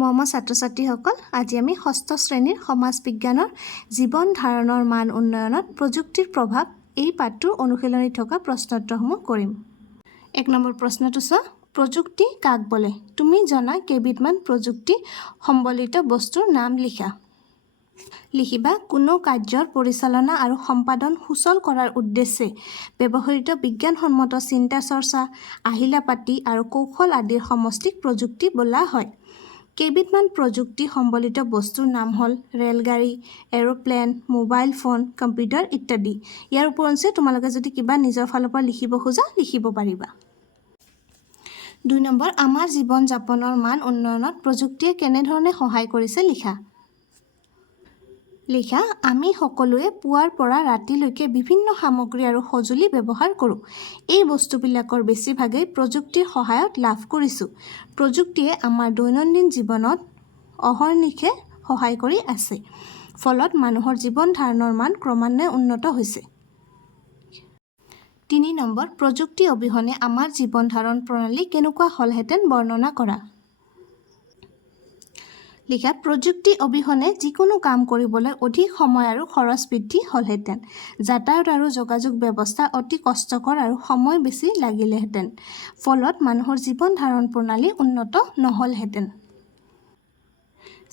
মৰমৰ ছাত্ৰ-ছাত্ৰীসকল, আজি আমি 6ষ্ঠ শ্ৰেণীৰ সমাজ বিজ্ঞানৰ জীৱন ধাৰণৰ মান উন্নয়নত প্ৰযুক্তিৰ প্ৰভাৱ এই পাঠটোৰ অনুশীলনী থকা প্ৰশ্নোত্তৰসমূহ কৰিম। 1 নম্বৰ প্ৰশ্নটো চোৱা, প্ৰযুক্তি কাক বোলে? তুমি জনা কেইবিধমান প্ৰযুক্তি সম্বলিত বস্তুৰ নাম লিখা। লিখিবা কোনো কাৰ্যৰ পৰিচালনা আৰু সম্পাদন সুচল কৰাৰ উদ্দেশ্যে ব্যৱহৃত বিজ্ঞানসন্মত চিন্তা চৰ্চা, আহিলা-পাতি আৰু কৌশল আদিৰ সমষ্টিক প্ৰযুক্তি বোলা হয়। কেইবিধমান প্ৰযুক্তি সম্বলিত বস্তুৰ নাম হ'ল ৰেলগাড়ী, এৰোপ্লেন, মোবাইল ফোন, কম্পিউটাৰ ইত্যাদি। ইয়াৰ উপৰঞ্চি তোমালোকে যদি কিবা নিজৰ ফালৰ পৰা লিখিব খোজা লিখিব পাৰিবা। 2 নম্বৰ, আমাৰ জীৱন যাপনৰ মান উন্নয়নত প্ৰযুক্তিয়ে কেনেধৰণে সহায় কৰিছে লিখা। লিখা, আমি সকলোৱে পুৱাৰ পৰা ৰাতিলৈকে বিভিন্ন সামগ্ৰী আৰু সঁজুলি ব্যৱহাৰ কৰোঁ। এই বস্তুবিলাকৰ বেছিভাগেই প্ৰযুক্তিৰ সহায়ত লাভ কৰিছোঁ। প্ৰযুক্তিয়ে আমাৰ দৈনন্দিন জীৱনত অহৰ্নিশে সহায় কৰি আছে। ফলত মানুহৰ জীৱন ধাৰণৰ মান ক্ৰমান্বয়ে উন্নত হৈছে। 3 নম্বৰ, প্ৰযুক্তি অবিহনে আমাৰ জীৱন ধাৰণ প্ৰণালী কেনেকুৱা হ'লহেঁতেন বৰ্ণনা কৰা। লিখা, প্ৰযুক্তি অবিহনে যিকোনো কাম কৰিবলৈ অধিক সময় আৰু খৰচ বৃদ্ধি হ'লহেঁতেন। যাতায়াত আৰু যোগাযোগ ব্যৱস্থা অতি কষ্টকৰ আৰু সময় বেছি লাগিলেহেঁতেন। ফলত মানুহৰ জীৱন ধাৰণ প্ৰণালী উন্নত নহ'লহেঁতেন।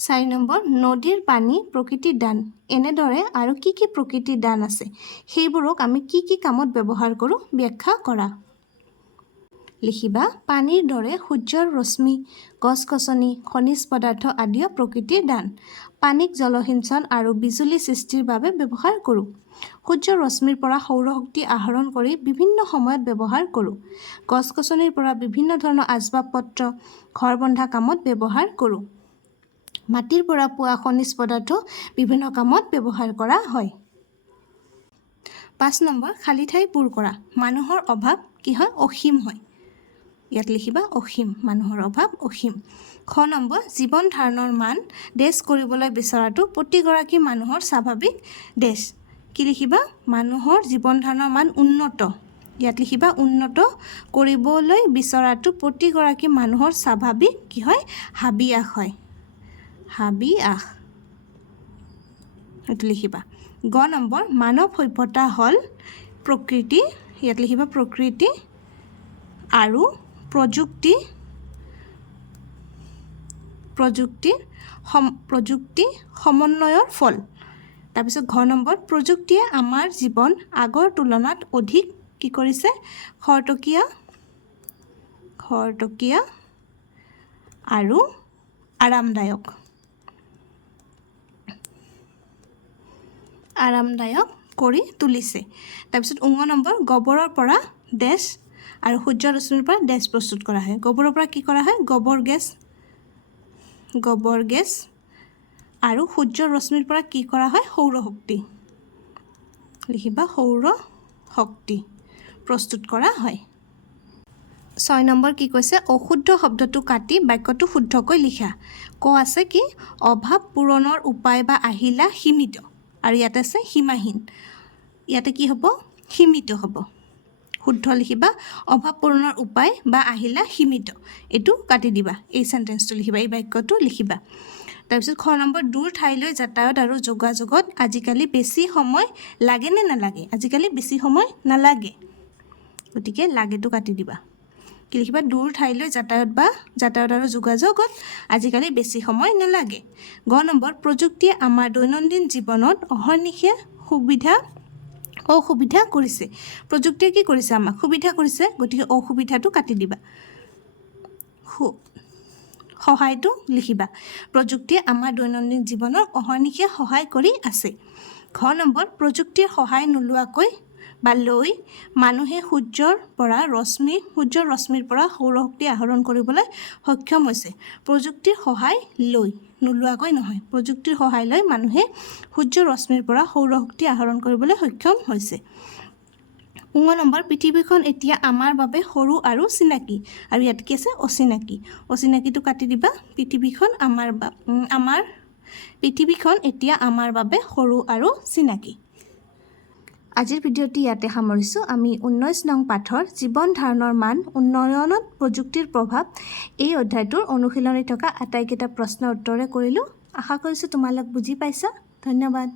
4 নম্বৰ, নদীৰ পানী প্ৰকৃতিৰ দান। এনেদৰে আৰু কি কি প্ৰকৃতিৰ দান আছে, সেইবোৰক আমি কি কি কামত ব্যৱহাৰ কৰোঁ ব্যাখ্যা কৰা। লিখিবা, পানীৰ দৰে সূৰ্যৰ ৰশ্মি, গছ-গছনি, খনিজ পদাৰ্থ আদিও প্ৰকৃতিৰ দান। পানীক জলসিঞ্চন আৰু বিজুলী সৃষ্টিৰ বাবে ব্যৱহাৰ কৰোঁ। সূৰ্যৰ ৰশ্মিৰ পৰা সৌৰশক্তি আহৰণ কৰি বিভিন্ন সময়ত ব্যৱহাৰ কৰোঁ। গছ-গছনিৰ পৰা বিভিন্ন ধৰণৰ আচবাব-পত্ৰ, ঘৰ বন্ধা কামত ব্যৱহাৰ কৰোঁ। মাটিৰ পৰা পোৱা খনিজ পদাৰ্থ বিভিন্ন কামত ব্যৱহাৰ কৰা হয়। 5 নম্বৰ, খালী ঠাই পূৰ কৰা। মানুহৰ অভাৱ কি হয়? অসীম হয়। ইয়াত লিখিবা অসীম, মানুহৰ অভাৱ অসীম। খ নম্বৰ, জীৱন ধাৰণৰ মান ডেছ কৰিবলৈ বিচৰাটো প্ৰতিগৰাকী মানুহৰ স্বাভাৱিক ডেছ। কি লিখিবা? মানুহৰ জীৱন ধাৰণৰ মান উন্নত। ইয়াত লিখিবা উন্নত কৰিবলৈ বিচৰাটো প্ৰতিগৰাকী মানুহৰ স্বাভাৱিক কি হয়? হাবিয়াস হয়। হাবিয়াস, এইটো লিখিবা। গ নম্বৰ, মানৱ সভ্যতা হ'ল প্ৰকৃতি, ইয়াত লিখিবা প্ৰকৃতি আৰু প্ৰযুক্তি সমন্বয়ৰ ফল। তাৰপিছত ঘ নম্বৰ, প্ৰযুক্তিয়ে আমাৰ জীৱন আগৰ তুলনাত অধিক কি কৰিছে? খৰতকীয়া আৰু আৰামদায়ক কৰি তুলিছে। তাৰপিছত ঙ নম্বৰ, গোবৰৰ পৰা ডেছ আৰু সূৰ্যৰ ৰশ্মিৰ পৰা ডেছ প্ৰস্তুত কৰা হয়। গোবৰৰ পৰা কি কৰা হয়? গোবৰ গেছ আৰু সূৰ্যৰ ৰশ্মিৰ পৰা কি কৰা হয়? সৌৰশক্তি। লিখিবা সৌৰ শক্তি প্ৰস্তুত কৰা হয়। 6 নম্বৰ কি কৈছে? অশুদ্ধ শব্দটো কাটি বাক্যটো শুদ্ধকৈ লিখা। ক আছে কি? অভাৱ পূৰণৰ উপায় বা আহিলা সীমিত, আৰু ইয়াতে আছে সীমাহীন। ইয়াতে কি হ'ব? সীমিত হ'ব। শুদ্ধ লিখিবা অভাৱ পূৰণৰ উপায় বা আহিলা সীমিত। এইটো কাটি দিবা, এই চেণ্টেন্সটো লিখিবা, এই বাক্যটো লিখিবা। তাৰপিছত খ নম্বৰ, দূৰ ঠাইলৈ যাতায়াত আৰু যোগাযোগত আজিকালি বেছি সময় লাগে নে নালাগে? আজিকালি বেছি সময় নালাগে, গতিকে লাগেটো কাটি দিবা। কি লিখিবা? দূৰ ঠাইলৈ যাতায়াত আৰু যোগাযোগত আজিকালি বেছি সময় নালাগে। গ নম্বৰ, প্ৰযুক্তিয়ে আমাৰ দৈনন্দিন জীৱনত অহৰ্নিশে অসুবিধা কৰিছে। প্ৰযুক্তিয়ে কি কৰিছে? আমাক সুবিধা কৰিছে, গতিকে অসুবিধাটো কাটি দিবা। সহায়টো লিখিবা। প্ৰযুক্তিয়ে আমাৰ দৈনন্দিন জীৱনত অহৰ্নিশে সহায় কৰি আছে। ঘ নম্বৰ, প্ৰযুক্তিৰ সহায় নোলোৱাকৈ বা লৈ মানুহে সূৰ্যৰ ৰশ্মিৰ পৰা সৌৰশক্তি আহৰণ কৰিবলৈ সক্ষম হৈছে। প্ৰযুক্তিৰ সহায় লৈ, নোলোৱাকৈ নহয়, প্ৰযুক্তিৰ সহায় লৈ মানুহে সূৰ্যৰ ৰশ্মিৰ পৰা সৌৰশক্তি আহৰণ কৰিবলৈ সক্ষম হৈছে। ঙ নম্বৰ, পৃথিৱীখন এতিয়া আমাৰ বাবে সৰু আৰু চিনাকি, আৰু ইয়াত কি আছে? অচিনাকি। অচিনাকিটো কাটি দিবা। পৃথিৱীখন এতিয়া আমাৰ বাবে সৰু আৰু চিনাকি। আজিৰ ভিডিঅ'টি ইয়াতে সামৰিছোঁ। আমি 19 নং পাঠৰ জীৱন ধাৰণৰ মান উন্নয়নত প্ৰযুক্তিৰ প্ৰভাৱ এই অধ্যায়টোৰ অনুশীলনী থকা আটাইকেইটা প্ৰশ্ন উত্তৰে কৰিলোঁ। আশা কৰিছোঁ তোমালোক বুজি পাইছা। ধন্যবাদ।